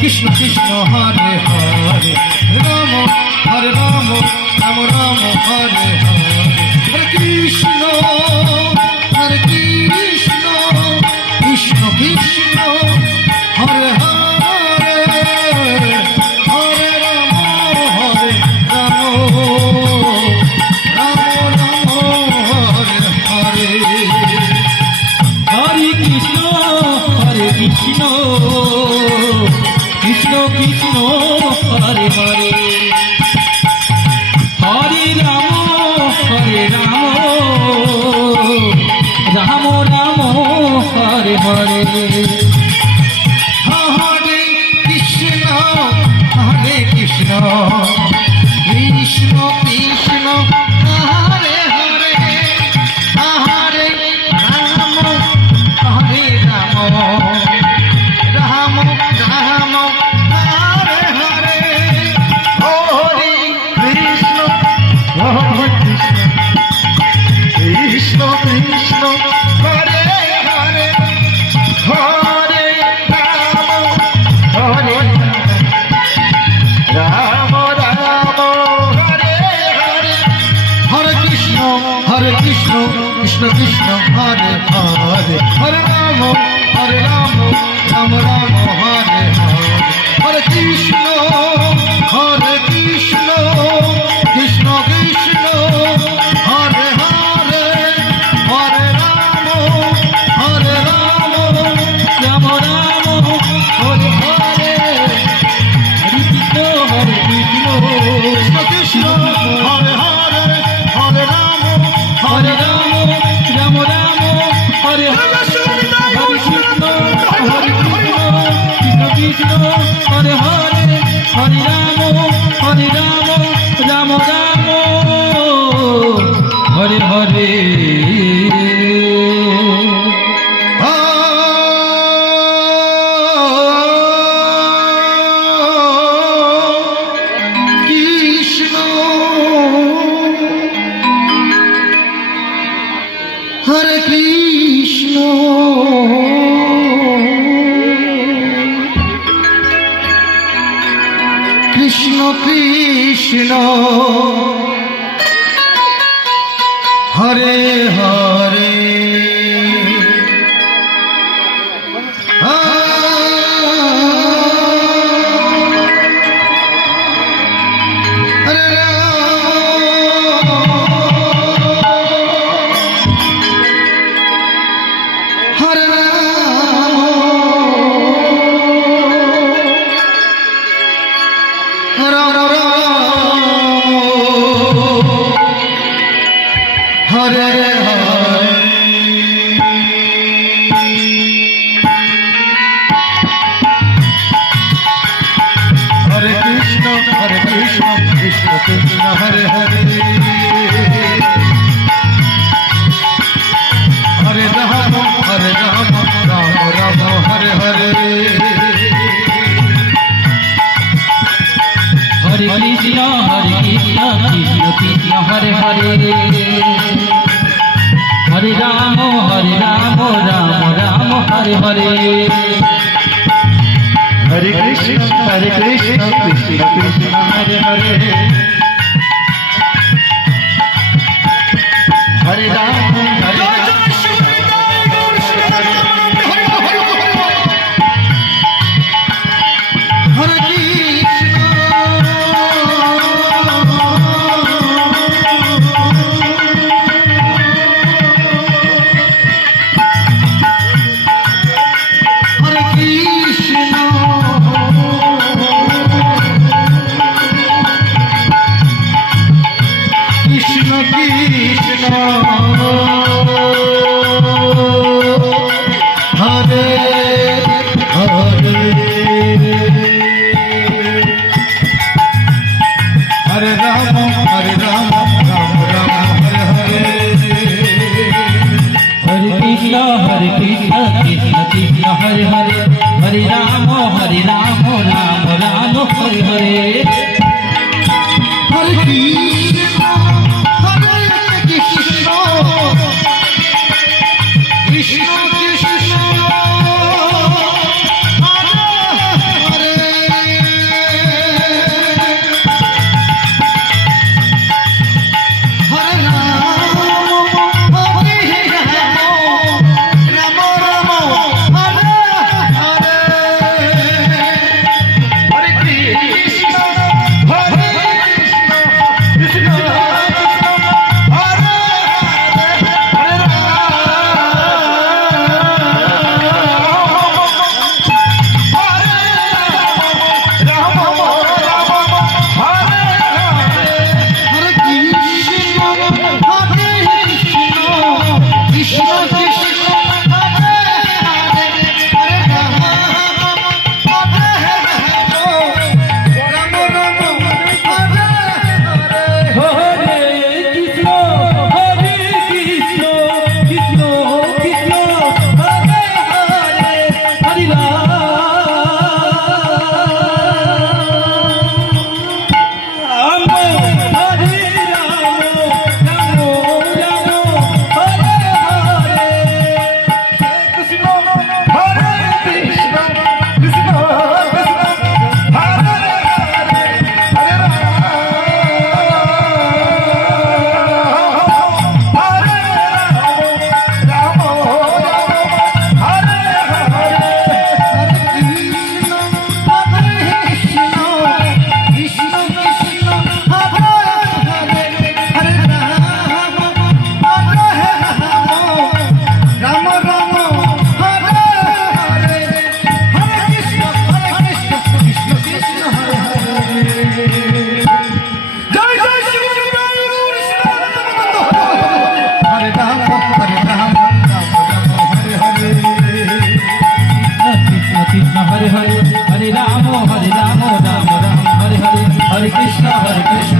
Krishna Krishna Hare Hare Ram Hare Ram Ram Ram Hare Hare Hare Krishna Krishna Krishna Hare Hare Hare Ram Ram Ram Hare Hare Hare Krishna Krishna Krishna Hare Hare Hare Ram Ram Ram Hare Hare Hare Krishna Krishna Krishna Krishna Hare Hare Hare Ram Hare Ram Ram Ram Hare Hare Hare Krishna Krishna Krishna Hare Hare Hare Ram Hare Ram Ram Hare Hare Hare Krishna Krishna Krishna Hare Hare Hare Ram Ram Ram Hare Hare Hare Krishna Krishna Krishna Krishna Hare Hare Hare Ram Ram Ram Hare Hare Hare Krishna Krishna Krishna Hare Hare Hare Ram Hare Ram Ram Ram Hare Hare Krishna Krishna Hare Hare Hare Ram Ram Ram Hare Hare Krishna Hare Krishna Krishna Krishna Hare Hare Hare Hare Hare Hare Krishna Krishna Krishna Hare Hare Hare Ram Ram Ram Hare Hare Hare Krishna Krishna Krishna Hare Hare Hare Ram Ram Ram Hare Hare Hare Krishna Krishna Krishna Hare Hare Hare Ram Hare Hare Krishna Hare Krishna Krishna Krishna Hare Hare Hare Ram Ram Ram Hare Hare Hare Krishna Krishna Krishna Hare Hare Hare Ram Ram Ram Hare Hare Hare Krishna Krishna Krishna Krishna Hare Krishna